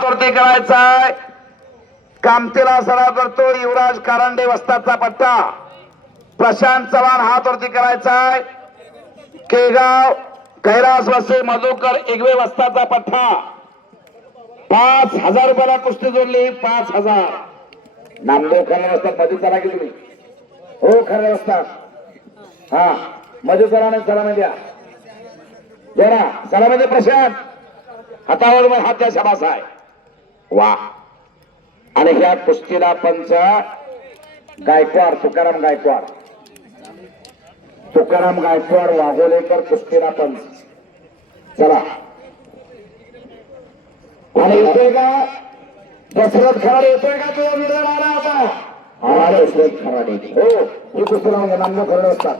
वरती करायचाय. कामतेला सराव करतो युवराज कारंडे वस्तादचा पट्टा. प्रशांत चव्हाण हात वरती करायचाय. केगाव कैलास वसे मधुकर एकवे वस्तादचा पट्टा. 5000 रुपयाला कुस्ती जोडली. 5000 नामदेव खरे वस्ताद मध्ये चला की तुम्ही. हो खरे वस्ताद. हा मध्ये चला सलामी द्या जरा सलामी प्रशांत हातावर हात द्या. शाबास आहे. वा. आणि ह्या कुस्तीला पंच गायकवाड तुकाराम गायकवाड वाघोलेकर कुस्तीला पंच. चला आणि येतोय का दशरथ खराडे? येतोय का? तुला विरोध आला होता आला दशरथ खराडे. हो ही कुस्तीला नामदेव खराडे असतात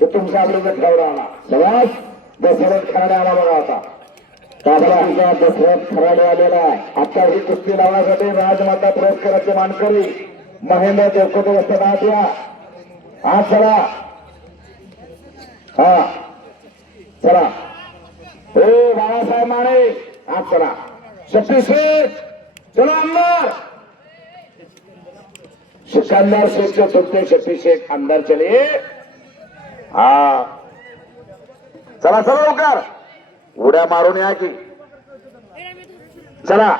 ते तुमच्या आवडीचा ठेवला आला. सवास दशरथ खराडे आला बघा होता. दशरथ खराडे आलेला आहे. आता ही कुस्ती लावण्यासाठी राजमाता पुरस्काराचे मानकरी महेंद्र देवकोटे वस्ताद या. हा चला. हा चला. हो बाळासाहेब माने. हा चला. शक्ती शेख चला. आमदार सिकंदर शेखचे सुनते शक्ती शेख अंदर चले. हा चला चला लवकर उड्या मारून या की. चला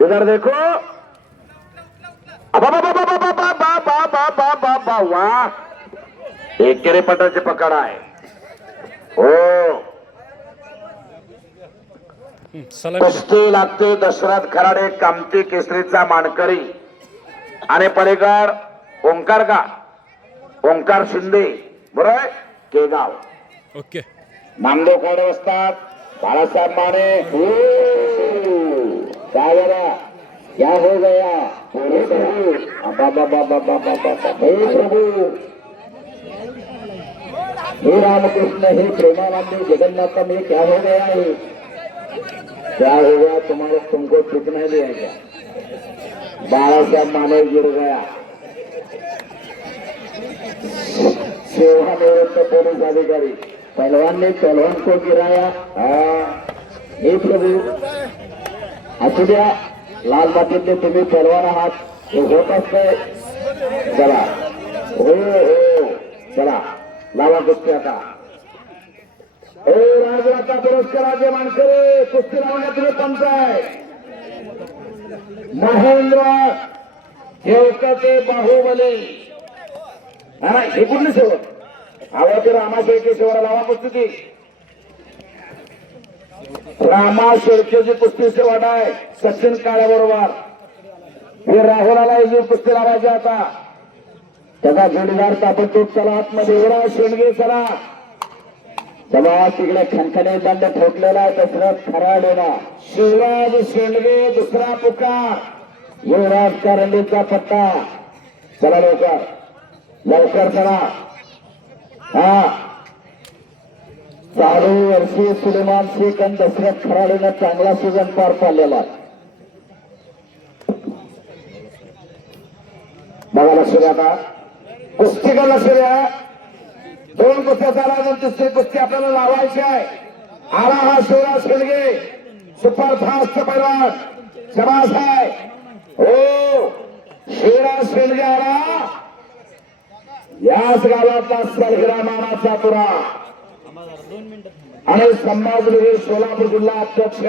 इधर देखो. वा एक केरे पटाची पकड आहे. हो कुस्ती लागते. दशरथ खराडे कामती केसरीचा मानकरी आणि पलीकड ओंकार शिंदे बरोबर केगाव. ओके नामदेव खराडे वस्ताद बाळासाहेब माने. क्या हो गया हे प्रभु हे रामकृष्ण हे प्रेमानंद जगन्नाथ में क्या हो गया है? क्या हो गया तुम्हारे? तुमको ठीक नहीं दिया क्या? बाळासाहेब माने गिर गया. सेवानिवृत्त पोलीस अधिकारी पहलवान ने पहलवान को गिराया. हे प्रभू असू द्या. लाल मातीतले तुम्ही पहलवान आहात हे होत असते. चला हो हो चला लावा कुस्ती आता. हो राजमाता पुरस्काराचे मानकरी कुस्ती लावण्यात तुम्ही पंच आहे. महेंद्र देवकोटे बाहुबली. हे कुठली सेवक आवाज रामा शेळके सेवा लावा कुस्ती. रामा शेळकेची कुस्ती सेवा आहे सचिन काळे बरोबर. हे राहुलाला ही कुस्ती लावायची आता. त्याचा जोडीदार ताबडतोब चला आतमध्ये. एवढा शेंडगे चला. तेव्हा तिकडे खणखणे दंड ठोकलेला दशरथ खराडेला. शिवराज शेंडगे दुसरा पुकार युवराज कारंडेचा पट्टा. चला लवकर चला. हा चालू वर्षी सुलेमान शेख आणि दशरथ खराडेनं चांगला सीझन पार पाडलेला. बघा लक्ष द्या. आता कुस्ती का लक्ष द्या. 2 कुस्त्या चालू. तिसरी कुस्ती आपल्याला लावायची आहे. आला हा शिवराज शेंडगे सुपर फास्ट पैलवान. शबास आहे. हो शिवराज शेंडगे आला. याच गावातला सरहिरा मानाचा तुरा आणि संभाजी सोलापूर जिल्हा अध्यक्ष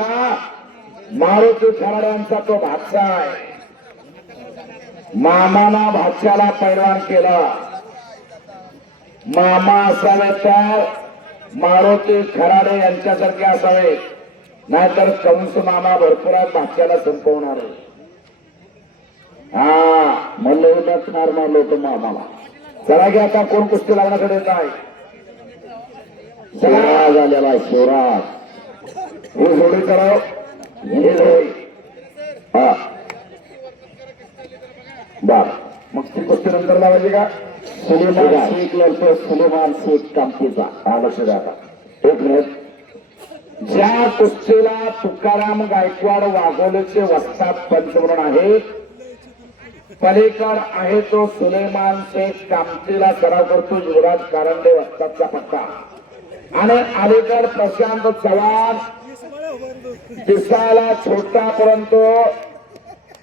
मारुती खराडे यांचा तो भाचा आहे. मामाना भाच्याला पैलवान केला. मामा असावे तर मारुती खराडे यांच्यासारखे असावे. नाहीतर कंस मामा भरपूर भाच्याला संपवणार. हा मल्ल ठार मारलो होतो मामाला. चला की आता कोण कुस्ती लावण्याकडे येत आहे? शिवराज आलेला. शिवराज हे जोडी कराव. हे जोडी हा बर. मग ती कुस्ती नंतर लावायची का? सुलेमान शेख लढतो. सुलेमान शेख कामतीचा. हा लक्ष द्या. एक मिनिट. ज्या कुस्तीला तुकाराम गायकवाड वाघोलेचे वस्ताद पंच म्हणून आहे पलीकड आहे तो सुलेमान शेख कामतीला सराव करतो युवराज कारंडे वस्तादचा पट्टा. आणि अलीकड प्रशांत चव्हाण दिसायला छोटा परंतु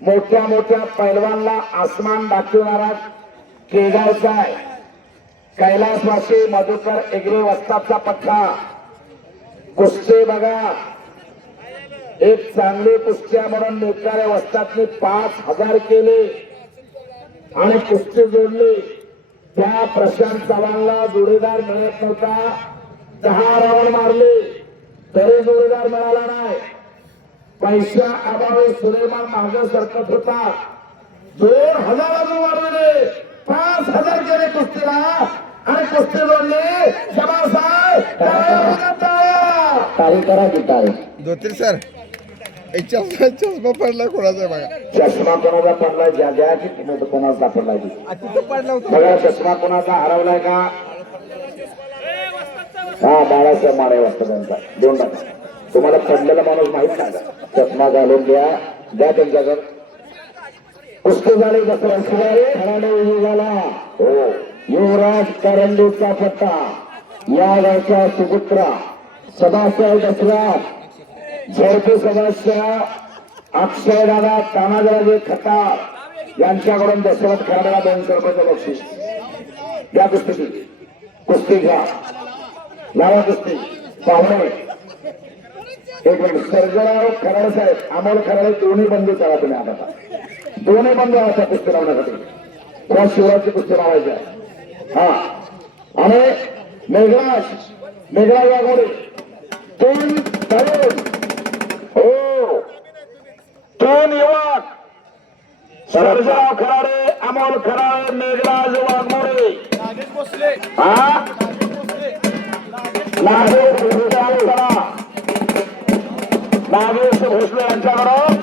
मोठ्या मोठ्या पैलवानला आसमान दाखवणारा केगावचा आहे. कैलासवासी मधुकर एगरे वस्तादचा पठ्ठा. कुस्ती बघा, एक चांगली कुस्त्या म्हणून नेतारे वस्तादने 5,000 केले आणि कुस्ती जोडली. त्या प्रशांत चव्हाणला जोडीदार मिळत नव्हता. 10 राऊंड मारले तरी जोडीदार मिळाला नाही. पैशा अभावी सुलेमान मागे सरकत होता. 2,000 मारले, 5,000 केले कुस्तीला आणि कुस्ती जोडली. जबासाहेब तारी करा की तारी. धोत्री सर चष्मा पडला कोणाचा बघा. चष्मा कोणाचा पडलाय? ज्या ज्या की कोणाचा पडलाय? पडला होता बघा चष्मा कोणाचा हरवलाय का? हा, बाळासाहेब माळे वाजता त्यांचा. देऊन टाका. तुम्हाला पडलेला माणूस माहित नाही का? चष्मा घालून द्या त्यांच्याकडे. कुस्ती झाली. खराडे झाला. हो, युवराज करंडीचा पट्टा. या गावच्या सुपुत्रा सदासाहेब दसरा झडपी सदस्य अक्षय दादा तानाजीराजे खतार यांच्याकडून दशरथ खराडेला 200 रुपयाचं बक्षीस. या कुस्ती कुस्ती घ्या. लावा कुस्ती. पाहुणे एक मिनिट. सर्जराव खराडे साहेब, अमोल खराडे दोन्ही बंदी करा तुम्ही. आता दोन्ही बंद व्हायच्या कुस्ती लावण्यासाठी. त्या शिवराची कुस्ती लावायची आहे. हा, आणि मेघराज वाघोडे 3 तरुण. हो, 3 युवक. सर्जराव खराडे, अमोल खराडे, मेघराज वाघमोडे. हा, नागेश भोसले यांच्याकडून